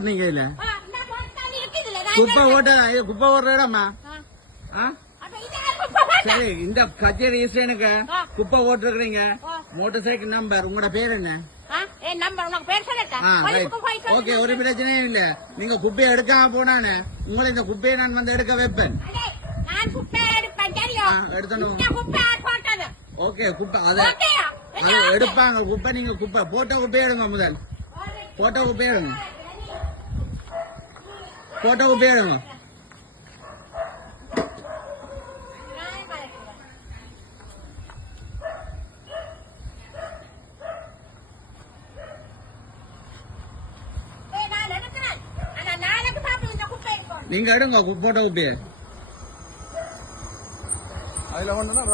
ஓட்டுனீங்க இல்ல குப்பை ஓடுற இடமா சரி இந்த கச்சேரி ஈஸ்டனுக்கு குப்பை ஓட்டுருக்கீங்க மோட்டார் சைக்கிள் நம்பர் உங்களோட பேர் என்ன ஓகே ஒரு பிரச்சனையும் இல்ல நீங்க குப்பையை எடுக்காம போனானே உங்களை இந்த குப்பையை நான் வந்து எடுக்க வைப்பேன் எடுத்தணும் ஓகே குப்பை அதை எடுப்பாங்க குப்பை நீங்க குப்பை போட்ட குப்பையை எடுங்க முதல் போட்ட குப்பையை எடுங்க போட்ட குப்பையை எடுங்க நீங்க எடுங்க போட்ட குப்பையை அதுல ஒண்ணுன்னா